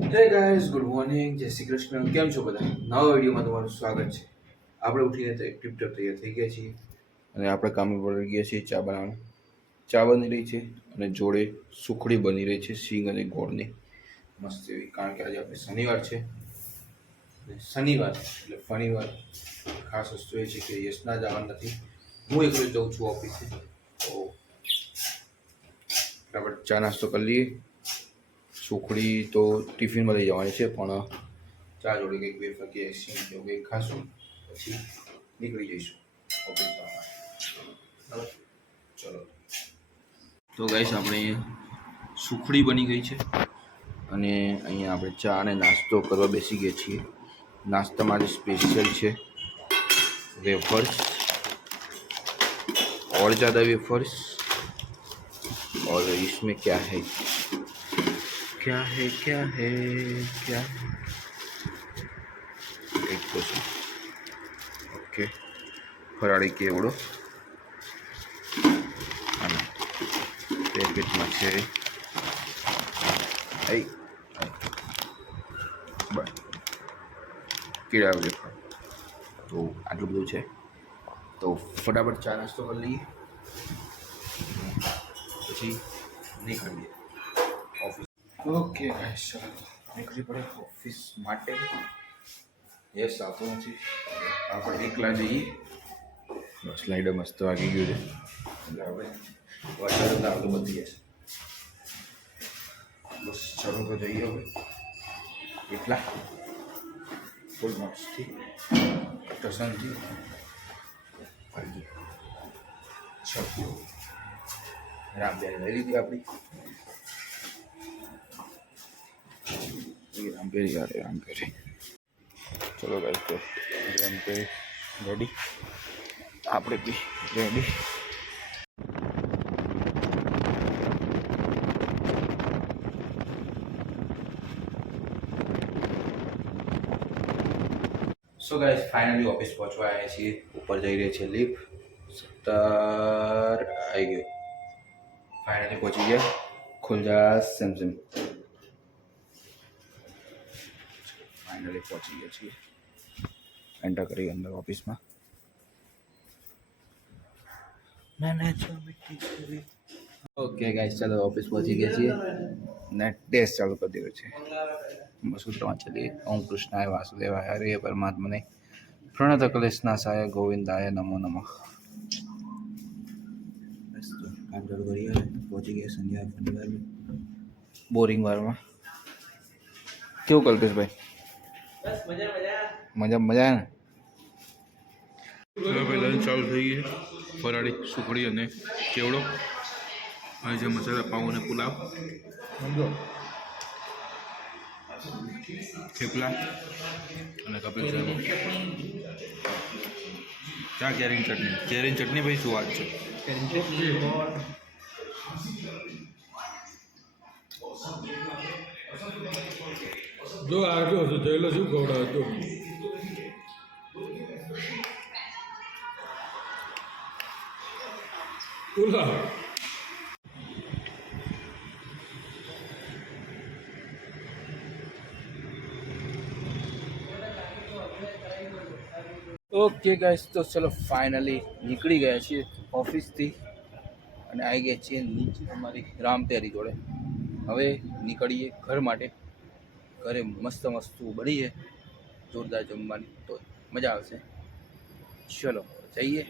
Hey guys good morning જય શ્રી કૃષ્ણ. કેમ છો બધા? નવા વિડીયોમાં તમારું સ્વાગત છે. આપણે ઉઠીને તો ટીપટોપ તૈયાર થઈ ગયા છીએ. અને આપણે કામે પર ગયા છીએ ચા બનાવવાનું ચા બની રહી છે અને જોડે સુખડી બની રહી છે સિંગ અને ગોળની. મસ્ત એવી. કારણ કે આજે આપણે શનિવાર છે. શનિવાર એટલે ફણીવાર ખાસ વસ્તુ એ છે કે યશના જવાનું નથી. હું એકલો જઉં છું ઓફિસે તો બરાબર ચા નાસ્તો કરી લઈએ. સુખડી તો ટિફિનમાં લઈ જવાની છે પણ ચા જોડે કંઈક બે ફકી સિંગ કે એવું કંઈક ખાશું પછી નીકળી જઈશું ઓફિસ જવા માટે બરાબર ચલો તો ગાઈશ આપણે અહીંયા સુખડી બની ગઈ છે અને અહીંયા આપણે ચા અને નાસ્તો કરવા બેસી ગયા છીએ નાસ્તા માટે સ્પેશિયલ છે વેફર્સ और ज़्यादा वेफर्स और इसमें क्या है क्या है क्या है क्या है એક તો છે ઓકે ફરાળી કેવડો અને પેકેટમાં છે આઈ બસ કેળા વેફર તો આટલું બધું છે તો ફટાફટ ચા નાસ્તો કરી લઈએ પછી નીકળીએ ઓફિસ ઓકે ગાઈસ ચાલો. નીકળી પડે ઓફિસ માટે. યસ આવતો નથી. આપણે એકલા જઈએ. બસ લાઈડો મસ્ત વાગી ગયું છે. બરાબર વરસાદ તાર તો બધી જશે બસ ચલો તો જઈએ હવે. એટલા ફૂલ મસ્તી. ચલો. રામબેન લઈ લીધી આપણી? ये रामपेरी आ रहे रामपेरी चलो गाइस तो रामपेरी रेडी આપણે be ready so guys finally office પહોંચવા આવ્યા છીએ ઉપર જઈ રહી છે લિફ્ટ સત્તર આવી ગયો ફાઇનલી પહોંચી ગયા ખુલજા સેમસંગ ફાઇનલી પહોંચી ગયા છીએ. એન્ટર કરી અંદર ઓફિસમાં. ઓકે ગાઈસ ચાલો ઓફિસ પહોંચી ગયા છીએ. ને ટેસ્ટ ચાલુ કરી દીધો છે. સૂત્રમાં ચલીએ ઓમ કૃષ્ણાય વાસુદેવાય હરે પરમાત્મને. પ્રણત કલેશનાશાય ગોવિંદાય નમો નમઃ. કામ ચાલુ કરીએ. પહોંચી ગયા સંધ્યા શનિવાર બોરિંગ વારમાં. કેવું કલ્પેશભાઈ? મજા મજા. ને? હવે લંચ ચાલુ થઈ ગઈ ફરાળી સુખડી અને કેવડો અને જે મસાલા પાઉં અને પુલાવ. થેપલા અને કપિલ શર્મા. ચા કેરીની ચટણી. કેરીની ચટણી ભાઈ શું વાત છે? જો આવ્યો છે જોયેલો શું ખવડાવતો પુલાવ. ઓકે ગાઈસ તો ચલો ફાઇનલી નીકળી ગયા છીએ ઓફિસથી અને આવી ગયા છીએ નીચે અમારી રામતેરી જોડે. હવે નીકળીએ ઘર માટે. ઘરે મસ્ત મસ્ત બની છે જોરદાર જમવાની તો મજા આવશે. ચલો જઈએ.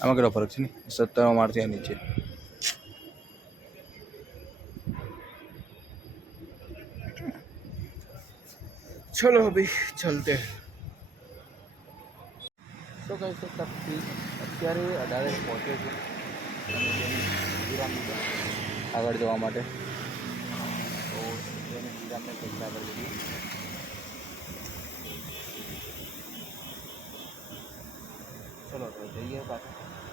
આમાં કેટલો ફરક છે ને? સત્તર મારથી આ નીચે. ચલો ભાઈ ચલતે. તો કહી શકતા અત્યારે અઢારે પહોંચ્યો છે. આગળ જવા માટે. તેને વિરામને પૈસા આગળ ચલો જઈએ પાછા.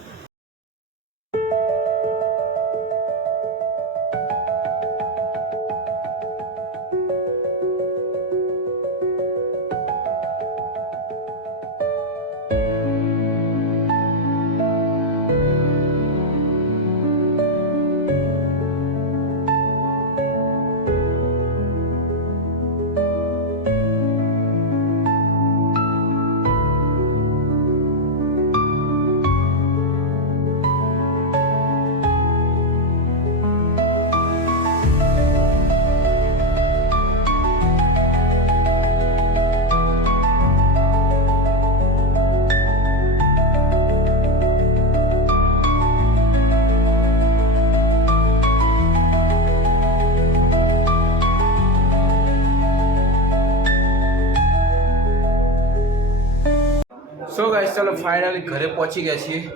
સો ગાઈસ ચાલો ફાઇનલી ઘરે પહોંચી ગયા છીએ.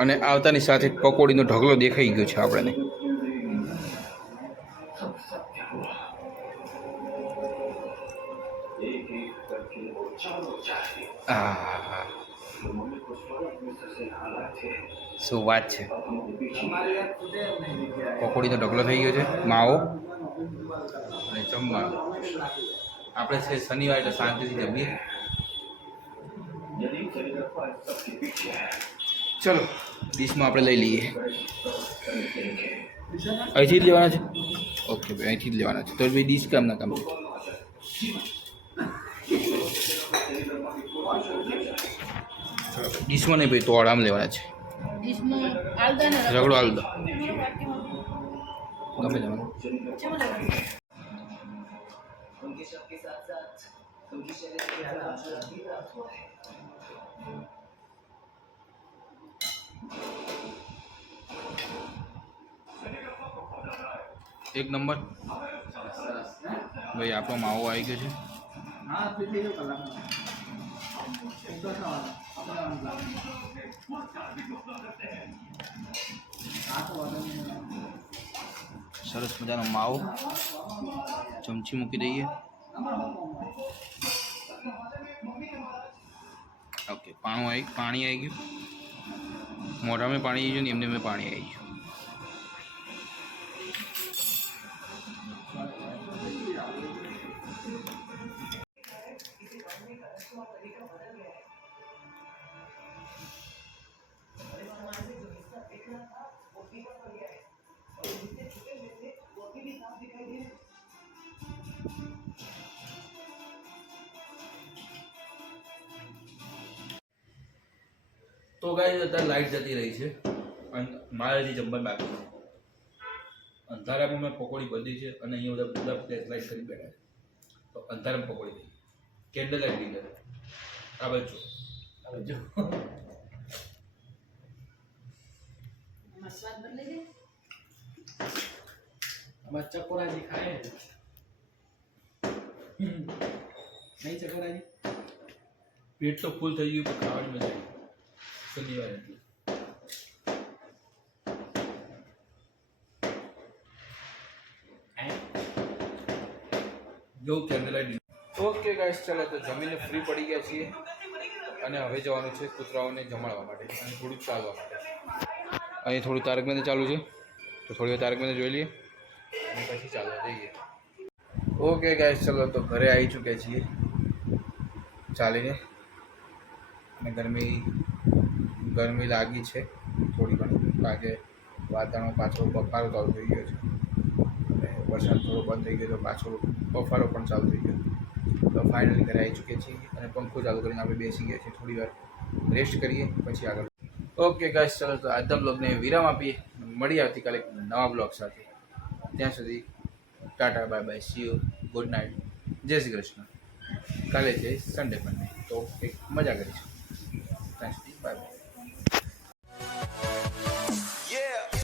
અને આવતાની સાથે પકોડીનો ઢગલો દેખાઈ ગયો છે આપણને. શું વાત છે? પકોડીનો ઢગલો થઈ ગયો છે. માવો. અને જમવાનું. આપણે છે શનિવાર એટલે શાંતિથી જમીએ. ચલો ડીશમાં આપણે લઈ લઈએ. અહીંથી જ લેવાના છે. ઓકે ભાઈ અહીંથી જ લેવાના છે. તો ભાઈ ડીશ કામ ના કામ છે? ડીશમાં નહીં ભાઈ તો આરામ લેવાના છે. ડીશમાં આલદા के રગડો. હાલ દો ગમે લેવાનું? એક નંબર ભાઈ આપણો માવો આવી ગયો છે સરસ મજાનો માવો ચમચી મૂકી દઈએ ઓકે પાણું આવી પાણી આવી ગયું મોઢામાં પાણી આવી ગયું ને એમને મેં પાણી આવી ગયું તો ગાઈ અત્યારે લાઈટ જતી રહી છે. અને મારે હજી જમવાનું બાકી છે. અંધારામાં મેં પકોડી બધી છે અને અહીંયા બધા બધા ફ્લેશ લાઇટ કરી બેઠા છે. તો અંધારામાં પકોડી થઈ કેન્ડલ લાઇટ લીધા આ બાજુ આ બાજુ આમાં ચકોરાજી ખાય નહીં ચકોરાજી? પેટ તો ફૂલ થઈ ગયું પણ ખાવાની મજા આવી શનિવાર. એટલે જો કેન્ડલ ઓકે ગાઈસ ચાલો તો જમીને ફ્રી પડી ગયા છીએ. અને હવે જવાનું છે કૂતરાઓને જમાડવા માટે અને થોડું ચાલવા માટે. અહીં થોડું તારક મહેતા ચાલુ છે. તો થોડી વાર તારક મહેતા જોઈ લઈએ. અને પછી ચાલવા જઈએ. ઓકે ગાઈસ ચાલો તો ઘરે આવી ચૂક્યા છીએ. ચાલીને. અને ગરમી ગરમી લાગી છે. થોડી ઘણી. કારણ કે વાતાવરણ પાછો બફારો ચાલુ થઈ ગયો છે. અને વરસાદ થોડો બંધ થઈ ગયો તો પાછો બફારો પણ ચાલુ થઈ ગયો. તો ફાઇનલી ઘરે આવી ચૂકીએ છીએ અને પંખો ચાલુ કરીને આપણે બેસી ગયા છીએ. થોડી વાર રેસ્ટ કરીએ, પછી આગળ. ઓકે ગાઈસ ચલો તો આજના બ્લોગને વિરામ આપીએ. મળી આવતીકાલે નવા બ્લોગ સાથે. ત્યાં સુધી tata bye bye see you good night જય શ્રી કૃષ્ણ. કાલે છે સન્ડે પણ તો એક મજા કરીશું. ત્યાં સુધી